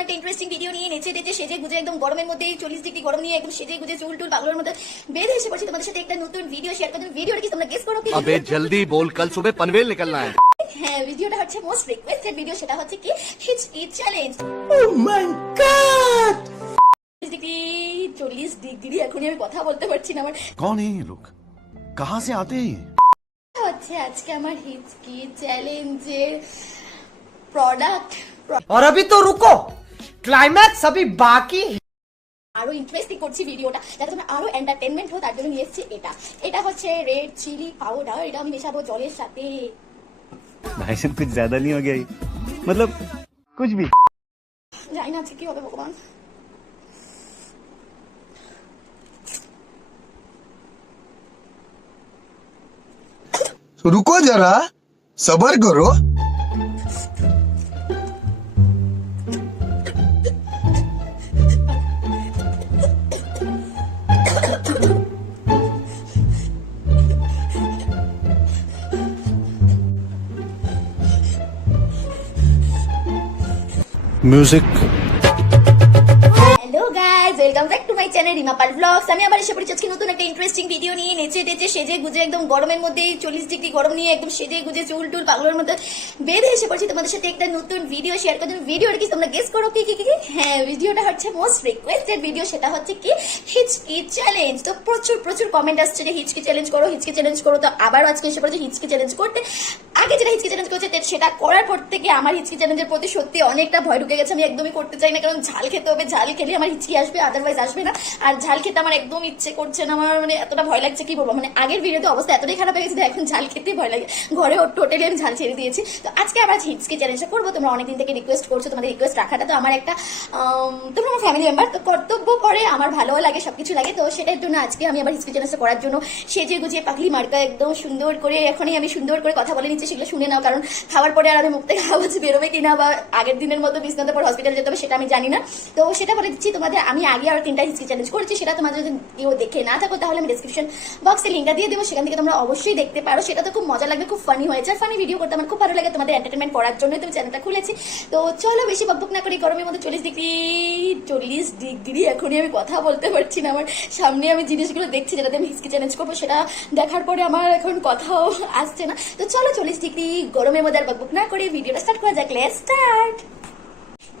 নতুন একটা interesting video নিয়ে নেচে টেচে সেজে গুজে একদম গরমের মধ্যে 40 ডিগ্রি গরম নিয়ে একদম সেজে গুজে চুল টুল পাগলের মধ্যে বেঁধে এসে পড়ছি তোমাদের সাথে একটা নতুন ভিডিও শেয়ার করতে। ভিডিওটা কি তোমরা গেস করো কি? अबे जल्दी बोल, कल सुबह पनवेल निकलना है। হ্যাঁ, ভিডিওটা হচ্ছে মোস্ট রিকোয়েস্টেড ভিডিও, সেটা হচ্ছে কি হিচকি চ্যালেঞ্জ। ও মাই গড, 40 ডিগ্রি এখনই আমি কথা বলতে পারছি না। আমার कौन है ये लोग, कहाँ से आते हैं ये? হচ্ছে আজকে আমার হিচকি চ্যালেঞ্জের প্রোডাক্ট। और अभी तो रुको, क्लाइमैक्स अभी बाकी है। আরো ইন্টারেস্টিং করছি ভিডিওটা যাতে তোমরা আরো এন্টারটেনমেন্ট হো, তার জন্য নিয়ে এসেছি এটা। এটা হচ্ছে রেড চিলি পাউডার। এটা আমি মেশাবো জলের সাথে। भाई साहब कुछ ज्यादा नहीं हो गया ये? मतलब कुछ भी। জানি না আজকে কি হবে ভগবান। रुको जरा, सबर करो। Music. Hello guys, welcome back to my channel Rima Pal vlogs. আমি আবার এসে পড়েছি আজকে নতুন একটা ইন্টারেস্টিং ভিডিও নিয়ে নেচে টেচে সেজে গুজে একদম গরমের মধ্যে 40 ডিগ্রি গরম নিয়ে একদম সেজে গুজে চুল টুল পাগলের মধ্যে বেঁধে এসে পড়ছি তোমাদের সাথে একটা নতুন ভিডিও শেয়ার করতে। ভিডিওটা কি তোমরা গেস করো কি? হ্যাঁ, ভিডিওটা হচ্ছে মোস্ট রিকোয়েস্টেড ভিডিও, সেটা হচ্ছে কি হিচকি চ্যালেঞ্জ। তো প্রচুর কমেন্ট আসছে যে হিচকি চ্যালেঞ্জ করো, হিচকি চ্যালেঞ্জ করো। তো আবারও আজকে এসে পড়েছে হিচকি চ্যালেঞ্জ করতে। আগে যেটা হিচকি চ্যালেঞ্জ করছে সেটা করার পর থেকে আমার হিচকি চ্যালেঞ্জের প্রতি সত্যি অনেকটা ভয় ঢুকে গেছে। আমি একদমই করতে চাই না, কারণ ঝাল খেতে হবে। ঝাল খেলে আমার হিচকি আসবে, আদারওয়াইজ আসবে না। আর ঝাল খেতে আমার একদম ইচ্ছে করছে না। আমার মানে এতটা ভয় লাগছে কি বলবো। মানে আগের ভিডিওতে অবস্থা এতটাই খারাপ হয়ে গেছে যে এখন ঝাল খেতে ভয় লাগে। ঘরে টোটালি আমি ঝাল ছেড়ে দিয়েছি। তো আজকে আবার হিচকি চ্যালেঞ্জটা করবো। তোমরা অনেকদিন থেকে রিকোয়েস্ট করছো, তোমাদের রিকোয়েস্ট রাখাটা তো আমার একটা তোমরা আমার ফ্যামিলি মেম্বার, তো কর্তব্য করে আমার ভালো লাগে, সবকিছু লাগে। তো সেটার জন্য আজকে আমি আবার হিচকি চ্যালেঞ্জটা করার জন্য সেজে গুজিয়ে পাগলি মার্কা একদম সুন্দর করে এখনই আমি সুন্দর করে কথা বলে নিচ্ছি। সেগুলো শুনে নাও, কারণ খাওয়ার পরে আর আমি মুখ থেকে আওয়াজ বেরোবে কিনা বা আগের দিনের মতো বিছনাতে পর হসপিটাল যেতে হবে সেটা আমি জানি না। তো সেটা বলে দিচ্ছি তোমাদের। আমি আগে আর 3টা হিচকি চ্যালেঞ্জ করেছি, সেটা তোমাদের যদি কেউ দেখে না থাকো তাহলে আমি ডেসক্রিপশন বক্সে লিঙ্কটা দিয়ে দেবো, সেখান থেকে তোমরা অবশ্যই দেখতে পারো। সেটা তো খুব মজা লাগবে, খুব ফানি হয়েছে। আর ফানি ভিডিও করতে আমার খুব ভালো লাগে, তোমাদের এন্টারটেনমেন্ট করার জন্য তুমি চ্যানেলটা খুলেছি। তো চলো বেশি বকবক না করি। গরমের মধ্যে 40 ডিগ্রি এখনই আমি কথা বলতে পারছি না। আমার সামনে আমি জিনিসগুলো দেখছি যেটাতে আমি হিচকি চ্যালেঞ্জ করবো, সেটা দেখার পরে আমার এখন কথাও আসছে না। তো চলো 40 ডিগ্রি গরমের মধ্যে আর বকবক না করে ভিডিওটা স্টার্ট করা যাক। Let's start.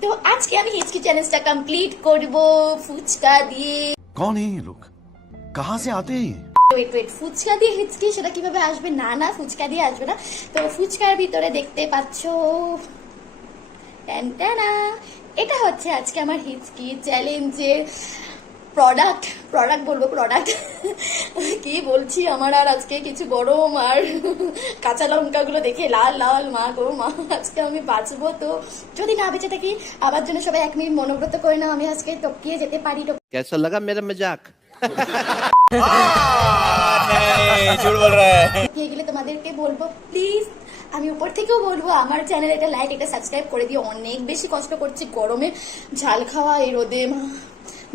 তো আজকে আমি হিচকি চ্যালেঞ্জটা কমপ্লিট করব ফুচকা দিয়ে। कौन है ये लोग, कहाँ से आते हैं ये? ওয়েট, ফুচকা দিয়ে হিচকি সেটা কিভাবে আসবে? না, ফুচকা দিয়ে আসবে না। তো ফুচকার ভিতরে দেখতে পাচ্ছ ট্যান্টানা, এটা হচ্ছে আজকে আমার হিচকি চ্যালেঞ্জের প্রোডাক্ট বলবো, প্রোডাক্ট কি বলছি। আমার আর আজকে কিছু গরম আর কাঁচা লঙ্কা গুলো দেখে লাল মা গো মা, আজকে আমি বাঁচবো। তো যদি না বেঁচে থাকি আবার জন্য সবাই 1 মিনিট মনোব্রত করে নাও, আমি আজকে টপকিয়ে যেতে পারি। कैसा लगा मेरा मजाक? झूठ बोल रहा है। টপকিয়ে গেলে তোমাদেরকে বলবো প্লিজ, আমি উপর থেকেও বলবো আমার চ্যানেল এটা লাইক এটা সাবস্ক্রাইব করে দিও। অনেক বেশি কষ্ট করছি গরমে ঝাল খাওয়া, এই রোদে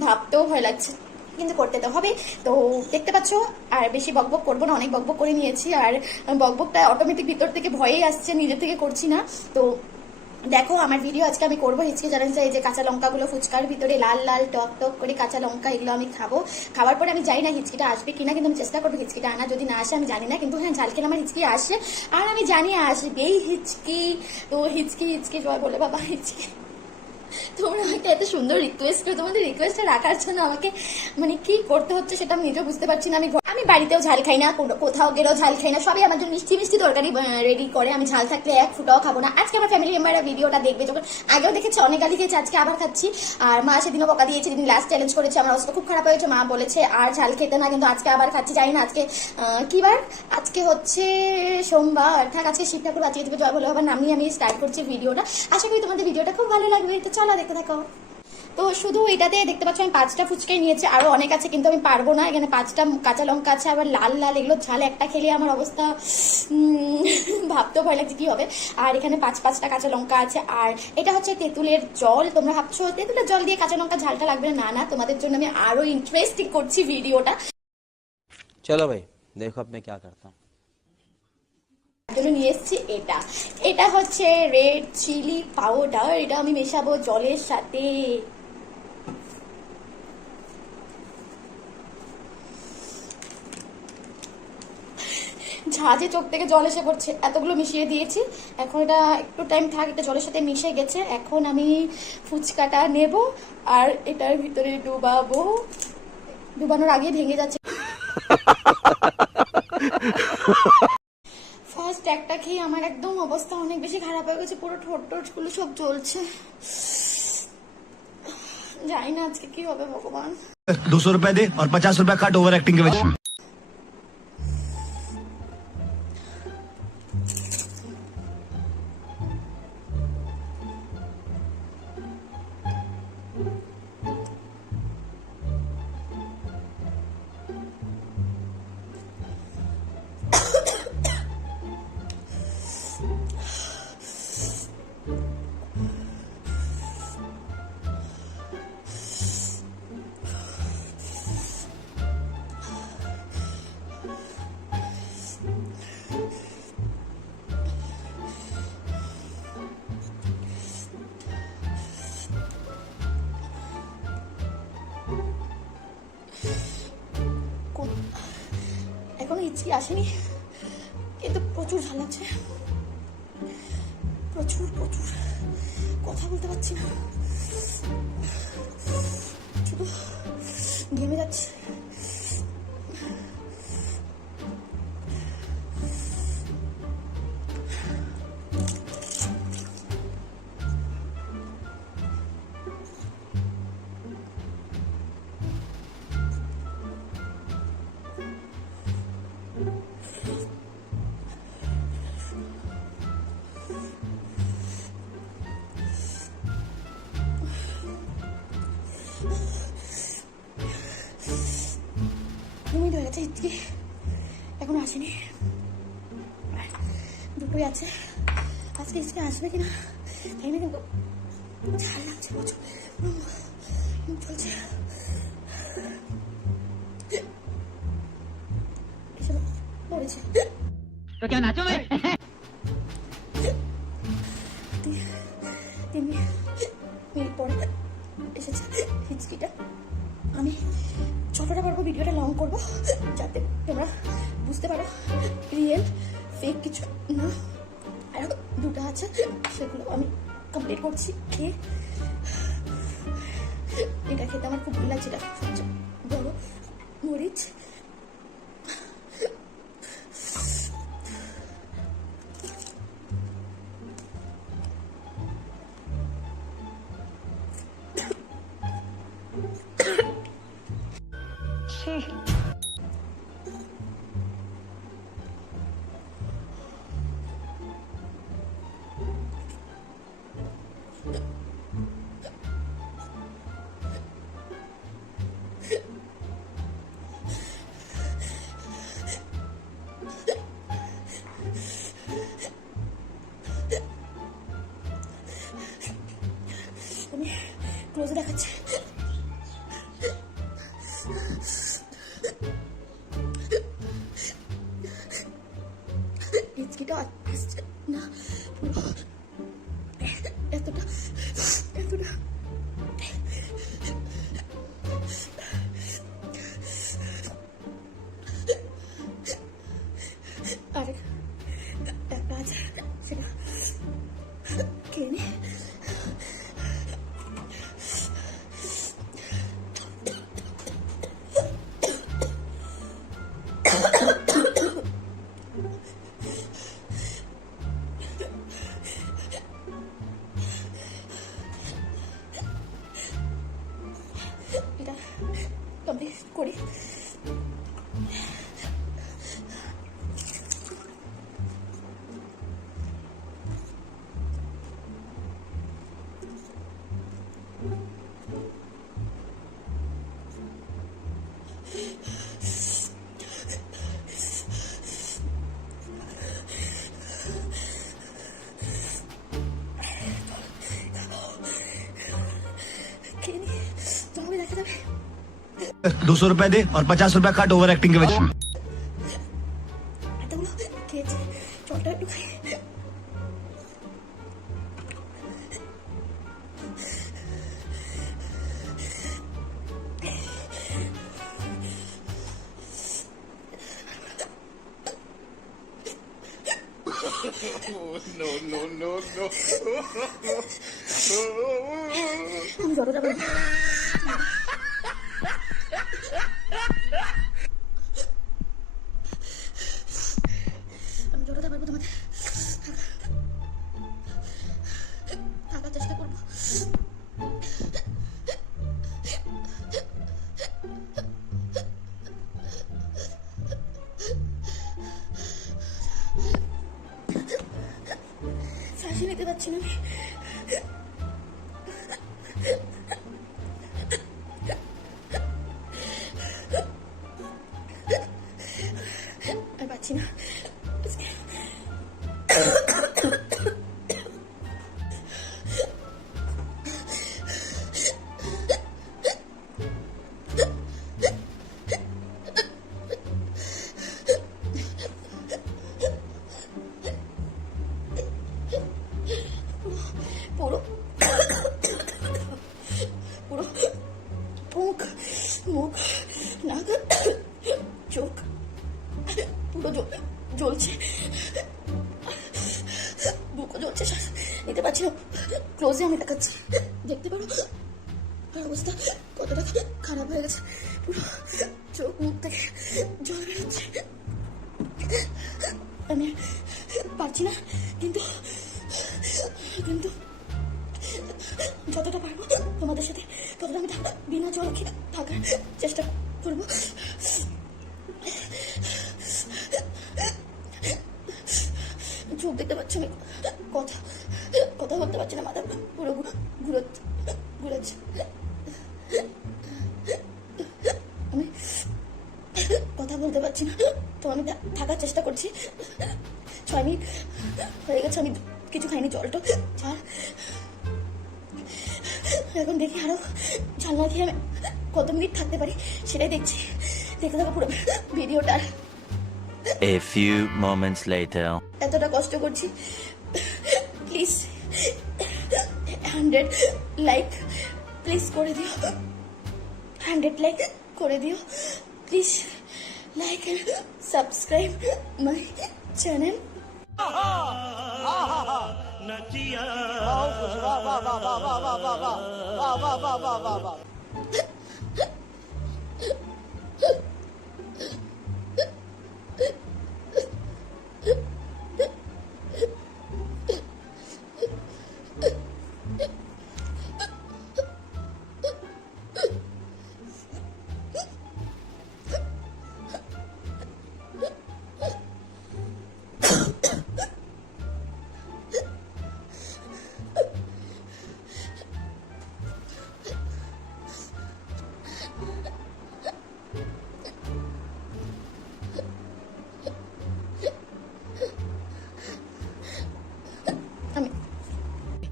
ভাবতেও ভয় লাগছে, কিন্তু করতে তো হবে। তো দেখতে পাচ্ছ, আর বেশি বকবক করবো না, অনেক বকবক করে নিয়েছি। আর বকবকটা অটোমেটিক ভিতর থেকে ভয়েই আসছে, নিজে থেকে করছি না। তো দেখো আমার ভিডিও আজকে আমি করবো হিচকি চ্যালেঞ্জটা। এই যে কাঁচা লঙ্কাগুলো ফুচকার ভিতরে লাল টক করে কাঁচা লঙ্কা, এগুলো আমি খাবো। খাওয়ার পরে আমি জানি না হিচকিটা আসবে কিনা, কিন্তু আমি চেষ্টা করবো হিচকিটা আনা। যদি না আসে আমি জানি না, কিন্তু হ্যাঁ ঝাল খেলে আমার হিচকি আসে আর আমি জানি আসবেই হিচকি। তো হিচকি জয় বলে বাবা হিচকি। তোমরা আমাকে এত সুন্দর রিকোয়েস্ট করে, তোমাদের রিকোয়েস্টটা রাখার জন্য আমাকে মানে কি করতে হচ্ছে সেটা আমি নিজেও বুঝতে পারছি না। আমি বাড়িতেও ঝাল খাই না, কোথাও গেলেও ঝাল খাই না, সবই আমার জন্য মিষ্টি তরকারি রেডি করে। আমি ঝাল থাকলে এক ফুটাও খাবো না। আজকে আমার ফ্যামিলি মেম্বাররা ভিডিওটা দেখবে, যখন আগেও দেখেছে অনেক গালি খেয়েছে, আজকে আবার খাচ্ছি। আর মা সেদিনও বকা দিয়েছে, যেদিন লাস্ট চ্যালেঞ্জ করেছে আমার অবস্থা খুব খারাপ হয়েছে। মা বলেছে আর ঝাল খেতে না, কিন্তু আজকে আবার খাচ্ছি। জানি না আজকে কি বার, আজকে হচ্ছে সোমবার। থাক, আজকে শিব ঠাকুর বাঁচিয়ে দেবে, জয় বলে বাবার নাম নিয়ে আমি স্টার্ট করছি ভিডিওটা। আশা করি তোমাদের ভিডিওটা খুব ভালো লাগবে। তো চলো দেখতে থাকো। তো শুধু এটাতে দেখতে পাচ্ছ আমি 5টা ফুচকাই নিয়েছি, আরো অনেক আছে কিন্তু আমি পারবো না। এখানে 5টা কাঁচা লঙ্কা আছে, আবার লাল এগুলো ঝাল একটা খেলে আমার অবস্থা ভাবতেও ভয় লাগছে কি হবে। আর এখানে 5টা কাঁচা লঙ্কা আছে। আর এটা হচ্ছে তেঁতুলের জল। তোমরা ভাবছো তেঁতুলের জল দিয়ে কাঁচা লঙ্কা ঝালটা লাগবে না, তোমাদের জন্য আমি আরো ইন্টারেস্টিং করছি ভিডিওটা। चलो भाई देखो अब मैं क्या करता हूँ। জন্য নিয়ে এসেছি এটা। এটা হচ্ছে রেড চিলি পাউডার, এটা আমি মেশাবো জলের সাথে। ঝাঁঝে চোখ থেকে জল এসে পড়ছে, এতগুলো মিশিয়ে দিয়েছি। এখন এটা একটু টাইম থাক, এটা জলের সাথে মিশে গেছে। এখন আমি ফুচকাটা নেব আর এটার ভিতরে ডুবাবো। ডুবানোর আগে ভেঙে যাচ্ছে। ফার্স্ট একটা খেয়ে আমার একদম অবস্থা অনেক বেশি খারাপ হয়ে গেছে, পুরো ঠোঁট টোটগুলো সব জ্বলছে। জানি না আজকে কি হবে ভগবান। 200 रुपए दे और 50 रुपए कट ओवर एक्टिंग के वजह। এখনো ইচ্ছি আসেনি, কিন্তু প্রচুর ঝাল লাগছে, প্রচুর প্রচুর। কথা বলতে পারছি না, শুধু ঘেমে যাচ্ছে। মিনিট হয়ে গেছে, ইচ্ছি এখনো আসেনি, দুটোই আছে। আজকে ইচ্ছি আসবে কিনা তাই না, কিন্তু ঝাল লাগছে প্রচুর, মুখ চলছে। এসব পড়েছে तो क्या नाचो मैं? 3 মিনিট পরে এসেছে হিচকিটা। আমি যতটা পারবো ভিডিওটা লং করবো, যাতে তোমরা বুঝতে পারো রিয়েল ফেক কিছু না। আর দুটো আছে, সেগুলো আমি কমপ্লিট করছি খেয়ে। এটা খেতে আমার খুব ভালো লাগছে, এটা সবচেয়ে বড় মরিচ। আমি ক্লোজে দেখাচ্ছি। হিচকিটা আসছে না পুরো, এতটা এতটা। আর একটা আছে, সেটা খেয়ে নি। এটা কমপ্লিট করি। খেয়ে নি, তোমাকে দেখা যাবে। 200 रुपए दे और 50 रुपए कट ओवर एक्टिंग के वजह। এতগুলো খেয়েছি, জলটা একটু আমি যতটা পারবো তোমাদের থাকার চেষ্টা করবো। শ্বাস নিতে পারছি না আমি। আর পাচ্ছি না। পুরো পুরো মুখ মুখ নাক চোখ পুরো জ্বলছে, বুকও জ্বলছে, শ্বাস নিতে পারছি না। ক্লোজে আমি দেখাচ্ছি, দেখতে পারো আর অবস্থা কতটা খারাপ হয়ে গেছে। পুরো চোখ মুখ থেকে জল বেরোচ্ছে। আমি পারছি না, কিন্তু কিন্তু যতটা পারবো তোমাদের সাথে ততটা আমি বিনা জল খেয়ে থাকার চেষ্টা করবো। চোখ দেখতে পাচ্ছি না, কথা বলতে পারছি না, মাথা পুরো ঘুরাচ্ছে। আমি কথা বলতে পারছি না, তো আমি থাকার চেষ্টা করছি। 6 মিনিট হয়ে গেছে, আমি কিছু খাইনি, জলটা ছাড়। এখন দেখি আরো ঝাল না খেয়ে আমি কত মিনিট থাকতে পারি, সেটাই দেখছি। দেখতে থাকো পুরো ভিডিওটা। A few moments later. এতটা কষ্ট করছি, প্লিজ 100 লাইক প্লিজ করে দিও, 100 লাইক করে দিও please. Like and subscribe my channel.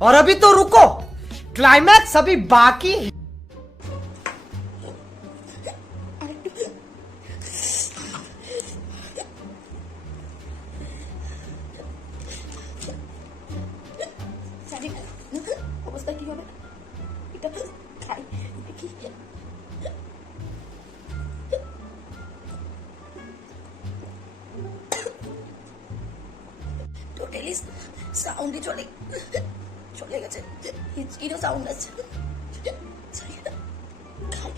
और अभी तो रुको, क्लाइमैक्स अभी बाकी है। অবস্থা কি হবে এটা খাই দেখি। টোটালি সাউন্ডই চলে গেছে, হিচকিরও সাউন্ড আছে। খাই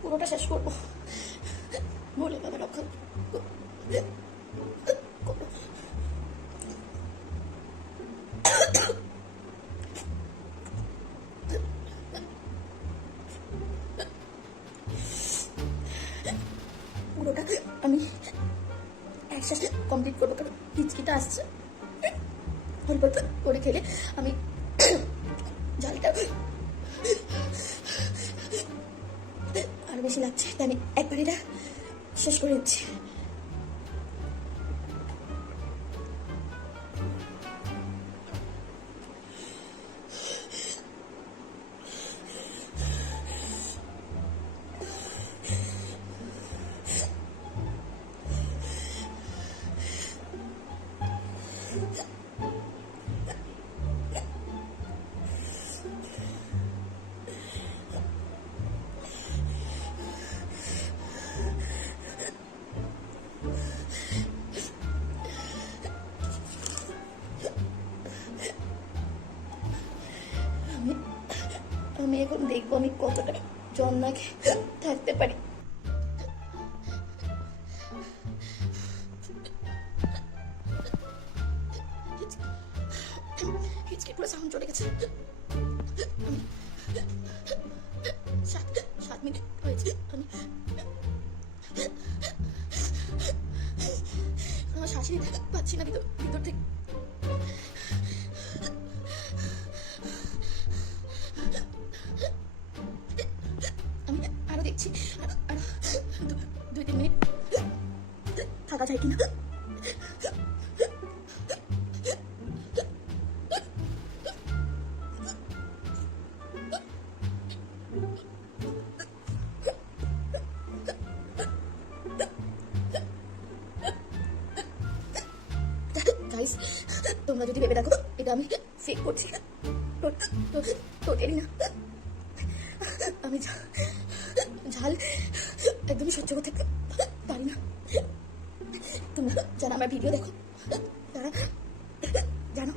পুরোটা শেষ করবো, বলে বাবা রক্ষা করো। পুরোটা আমি একসাথে কমপ্লিট করবো, কারণ হিচকিটা আসছে। অল্প অল্প করে খেলে আমি ঝালটা আরো বেশি লাগছে, তাই আমি একবার এটা শেষ করে দিচ্ছি। এখন দেখবো আমি কতটা জল না খেয়ে থাকতে পারি। হিচকি পুরো সাউন্ড চলে গেছে। 7 মিনিট হয়েছে। আমার শ্বাসই নিতে পাচ্ছি না ভিতর থেকে। আমি আরো দেখছি, আরো 2-3 মিনিট থাকা যায় কিনা। গাইস, তোমরা যদি ভেবে দেখো এটা আমি ফেক করছি, টোটালি না। আমি ঝাল একদমই সহ্য করতে পারি না। তোমরা যারা আমার ভিডিও দেখো তারা জানো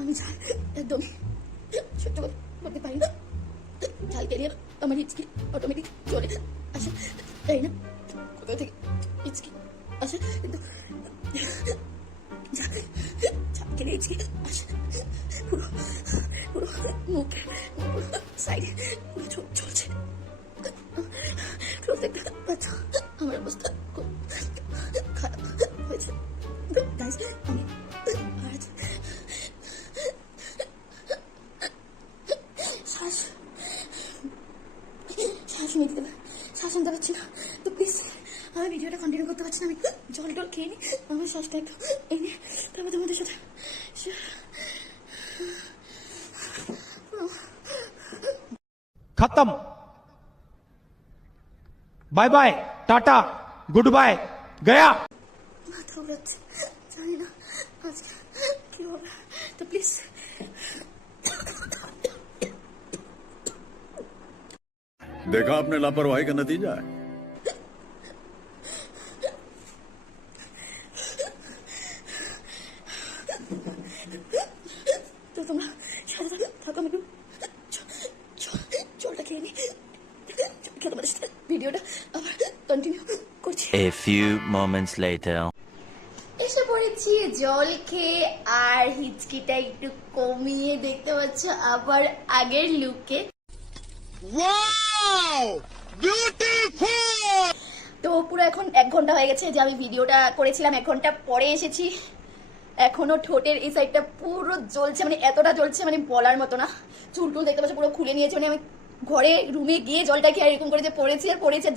আমি ঝাল একদমই সহ্য করতে পারি না। ঝাল খেলে আমার হিচকি অটোমেটিক চলে আসে, তাই না? কোথাও থেকে হিচকি আসে, কিন্তু ঝাল খেলে হিচকি আসে পুরো পুরো মুখে সাইডে পুরো চলছে। প্রত্যেকটা বাচ্চা আমার অবস্থা খুব খারাপ হয়েছে। গাইস, আমি আজ শ্বাস নিতে পারছি না। তো প্লিজ আমি ভিডিওটা কন্টিনিউ করতে পারছি না। আমি জল টল খেয়ে নিই, আমার শ্বাসটা একটু এনে তারপর তোমাদের সাথে खत्म। Bye bye, tata, goodbye, गया। মাথা ঘুরাচ্ছে, জানি না আজকে কি হবে। তো প্লিজ देखा आपने लापरवाही का नतीजा है। তো তোমরা সাথে থাকো, আমি জলটা খেয়ে নিই, তোমাদের সাথে ভিডিওটা আবার কন্টিনিউ করছি। A few moments later. এসে পড়েছি জল খেয়ে, আর হিচকিটা একটু কমিয়ে দেখতে পাচ্ছ আবার আগের লুকে। তো পুরো এখন 1 ঘন্টা হয়ে গেছে যে আমি ভিডিওটা করেছিলাম, 1 ঘন্টা পরে এসেছি। এখনো ঠোঁটের এই সাইডটা পুরো জ্বলছে, মানে এতটা জ্বলছে মানে বলার মতো না। চুল টুল দেখতে পাচ্ছ পুরো খুলে নিয়েছে। মানে আমি ঘরে রুমে গিয়ে জলটা খেয়ে এরকম করে যে পড়েছি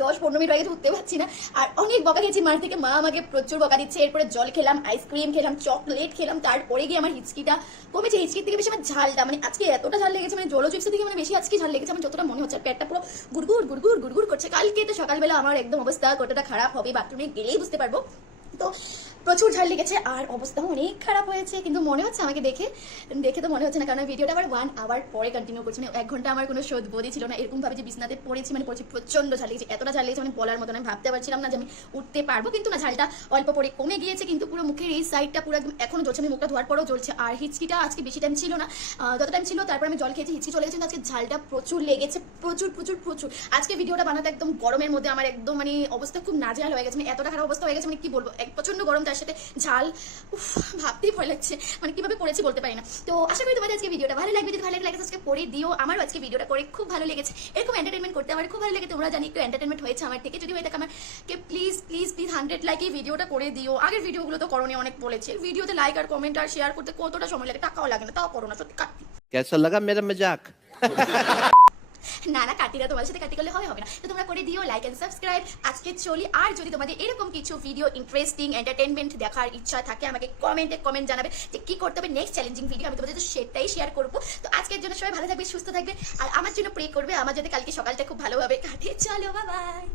10-15 মিনিট হয়ে গেছে, উঠতে পারছি না। আর অনেক বকা খেয়েছি মার থেকে, মা আমাকে প্রচুর বকা দিচ্ছে। এরপরে জল খেলাম, আইসক্রিম খেলাম, চকলেট খেলাম, তারপরে গিয়ে আমার হিচকিটা কমেছে। হিচকির থেকে বেশি আমার ঝালটা, মানে আজকে এতটা ঝাল লেগেছে, মানে জলো চিপসের থেকে মানে বেশি আজকে ঝাল লেগেছে আমার যতটা মনে হচ্ছে। আর পেটটা পুরো গুড়গুড় গুড়গুড় গুড়গুড় করছে। কালকে তো সকালবেলা আমার একদম অবস্থা কতটা খারাপ হবে বাথরুমে গেলেই বুঝতে পারবো। তো প্রচুর ঝাল লেগেছে আর অবস্থা অনেক খারাপ হয়েছে, কিন্তু মনে হচ্ছে আমাকে দেখে তো মনে হচ্ছে না, কারণ ভিডিওটা আবার 1 আওয়ার পরে কন্টিনিউ করছি। মানে 1 ঘন্টা আমার কোনো শোধ বোধই ছিল না। এরকম ভাবে যে বিছনাতে পড়েছি, মানে প্রচন্ড ঝাল লেগেছে, এতটা ঝাল লেগেছে মানে বলার মতো না। আমি ভাবতে পারছিলাম না যে আমি উঠতে পারবো, কিন্তু না, ঝালটা অল্প পরে কমে গিয়েছে, কিন্তু পুরো মুখের এই সাইডটা পুরো একদম এখনো জ্বলছে। আমি মুখটা ধোয়ার পরেও জ্বলছে। আর হিচকিটা আজকে বেশি টাইম ছিল না, যত টাইম ছিল তারপর আমি জল খেয়েছি, হিচকি চলে গেছে। আজকে ঝালটা প্রচুর লেগেছে, প্রচুর প্রচুর প্রচুর। আজকে ভিডিওটা বানাতে একদম গরমের মধ্যে আমার একদম মানে অবস্থা খুব নাজেহাল হয়ে গেছে, মানে এতটা খারাপ অবস্থা হয়ে গেছে, মানে কি বলবো, প্রচন্ড গরম, তার সাথে ঝাল, ভাবতেই ভয় লাগছে, মানে কিভাবে করেছি বলতে পারি না। তো আশা করি তোমাদের আজকে ভিডিওটা ভালো লাগবে। যদি ভালো লাগে আজকে করে দিও। আমারও আজকে ভিডিওটা করে খুব ভালো লেগেছে, এরকম এন্টারটেনমেন্ট করতে আমার খুব ভালো লাগে। তোমরা জানি একটু এন্টারটেনমেন্ট হয়েছে আমার থেকে, যদি হয়ে থাকে আমাকে প্লিজ প্লিজ প্লিজ 100 লাইক এই ভিডিওটা করে দিও। আগের ভিডিওগুলো তো করোনি, অনেক বলেছে। ভিডিওতে লাইক আর কমেন্ট আর শেয়ার করতে কতটা সময় লাগে, টাকাও লাগে না, তাও করো না, সত্যি কাটতি। कैसा लगा मेरा मजाक? না না, কাটিরা তোমাদের সাথে কাটি করলে হবে না। তো তোমরা করে দিও লাইক এন্ড সাবস্ক্রাইব। আজকে চলি। আর যদি তোমাদের এরকম কিছু ভিডিও ইন্টারেস্টিং এন্টারটেনমেন্ট দেখার ইচ্ছা থাকে, আমাকে কমেন্ট জানাবে যে কি করতে হবে নেক্সট চ্যালেঞ্জিং ভিডিও, আমি তোমাদের সাথে সেটাই শেয়ার করবো। তো আজকের জন্য সবাই ভালো থাকবে, সুস্থ থাকবে, আর আমার জন্য প্রে করবে আমার যাতে কালকে সকালটা খুব ভালোভাবে কাটে। চলো, বাই বাই।